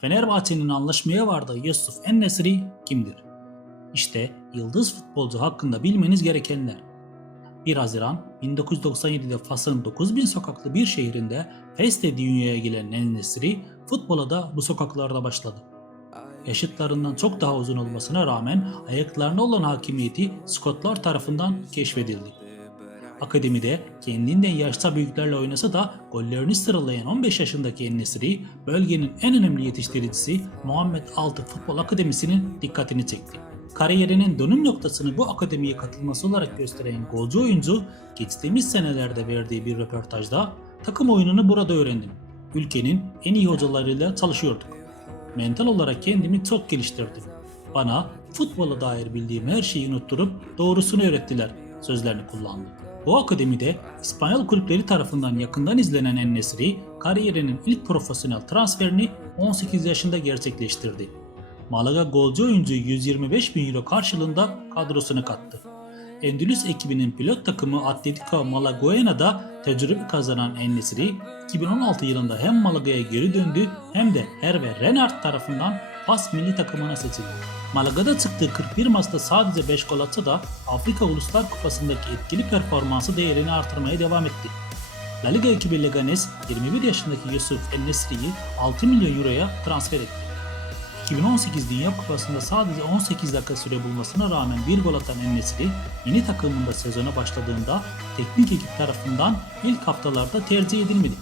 Fenerbahçe'nin anlaşmaya vardığı Yusuf Ennesri kimdir? İşte yıldız futbolcu hakkında bilmeniz gerekenler. 1 Haziran 1997'de Fas'ın 9000 sokaklı bir şehrinde Feste dünyaya gelen Ennesri futbola da bu sokaklarda başladı. Yaşıtlarından çok daha uzun olmasına rağmen ayaklarına olan hakimiyeti Skotlar tarafından keşfedildi. Akademide kendinden yaşta büyüklerle oynasa da gollerini sıralayan 15 yaşındaki Ennesri bölgenin en önemli yetiştiricisi Muhammed Altı Futbol Akademisi'nin dikkatini çekti. Kariyerinin dönüm noktasını bu akademiye katılması olarak gösteren golcü oyuncu geçtiğimiz senelerde verdiği bir röportajda takım oyununu burada öğrendim. Ülkenin en iyi hocalarıyla çalışıyorduk. Mental olarak kendimi çok geliştirdim. Bana futbola dair bildiğim her şeyi unutturup doğrusunu öğrettiler sözlerini kullandı. Bu akademide İspanyol kulüpleri tarafından yakından izlenen En-Nesyri kariyerinin ilk profesyonel transferini 18 yaşında gerçekleştirdi. Malaga golcü oyuncu 125 bin euro karşılığında kadrosuna kattı. Endülüs ekibinin pilot takımı Atletico Malagueña'da tecrübe kazanan En-Nesyri 2016 yılında hem Malaga'ya geri döndü hem de Hervé Renard tarafından Fas milli takımına seçildi. Malaga'da çıktığı 41 maçta sadece 5 gol atsa da Afrika Uluslar Kupası'ndaki etkili performansı değerini artırmaya devam etti. La Liga ekibi Leganes 21 yaşındaki Yusuf El-Nesri'yi 6 milyon euroya transfer etti. 2018 Dünya Kupası'nda sadece 18 dakika süre bulmasına rağmen bir gol atan En-Nesyri yeni takımında sezona başladığında teknik ekip tarafından ilk haftalarda tercih edilmedi.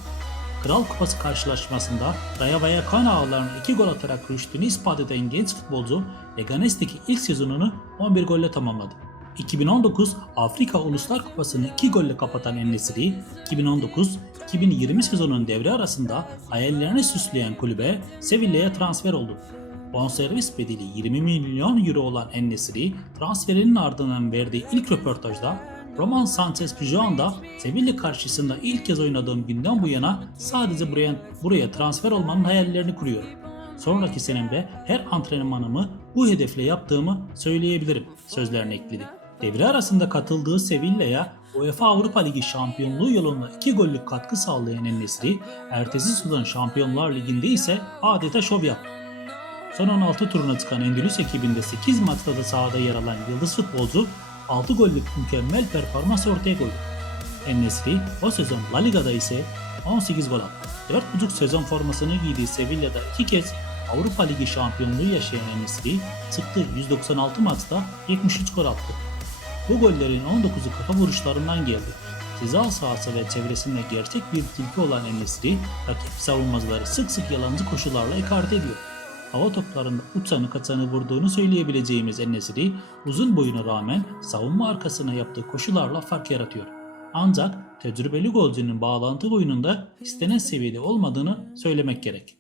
Kral Kupası karşılaşmasında Rayo Vallecano ağlarına 2 gol atarak rüştünü ispat eden genç futbolcu Leganes'teki ilk sezonunu 11 golle tamamladı. 2019 Afrika Uluslar Kupası'nı 2 golle kapatan En-Nesyri, 2019-2020 sezonunun devre arasında hayallerini süsleyen kulübe Sevilla'ya transfer oldu. Bonservis bedeli 20 milyon euro olan En-Nesyri transferinin ardından verdiği ilk röportajda Roman Sanchez Pizjuan da Sevilla karşısında ilk kez oynadığım günden bu yana sadece buraya, buraya transfer olmanın hayallerini kuruyorum. Sonraki senemde her antrenmanımı bu hedefle yaptığımı söyleyebilirim sözlerini ekledi. Devre arasında katıldığı Sevilla'ya UEFA Avrupa Ligi şampiyonluğu yolunda 2 gollük katkı sağlayan En-Nesyri, ertesi sezon Şampiyonlar Ligi'nde ise adeta şov yaptı. Son 16 turuna çıkan Endülüs ekibinde 8 maçta da sahada yer alan yıldız futbolcu 6 gollük mükemmel performans ortaya koydu. En-Nesyri o sezon La Liga'da ise 18 gol attı. 4,5 sezon formasını giydiği Sevilla'da 2 kez Avrupa Ligi şampiyonluğu yaşayan En-Nesyri çıktığı 196 maçta 73 gol attı. Bu gollerin 19'u kafa vuruşlarından geldi. Ceza sahası ve çevresinde gerçek bir tilki olan En-Nesyri rakip savunmacıları sık sık yalancı koşularla ekarte ediyor hava toplarında uçanı kaçanı vurduğunu söyleyebileceğimiz Enesiri uzun boyuna rağmen savunma arkasına yaptığı koşularla fark yaratıyor. Ancak tecrübeli golcünün bağlantı oyununda istenen seviyede olmadığını söylemek gerek.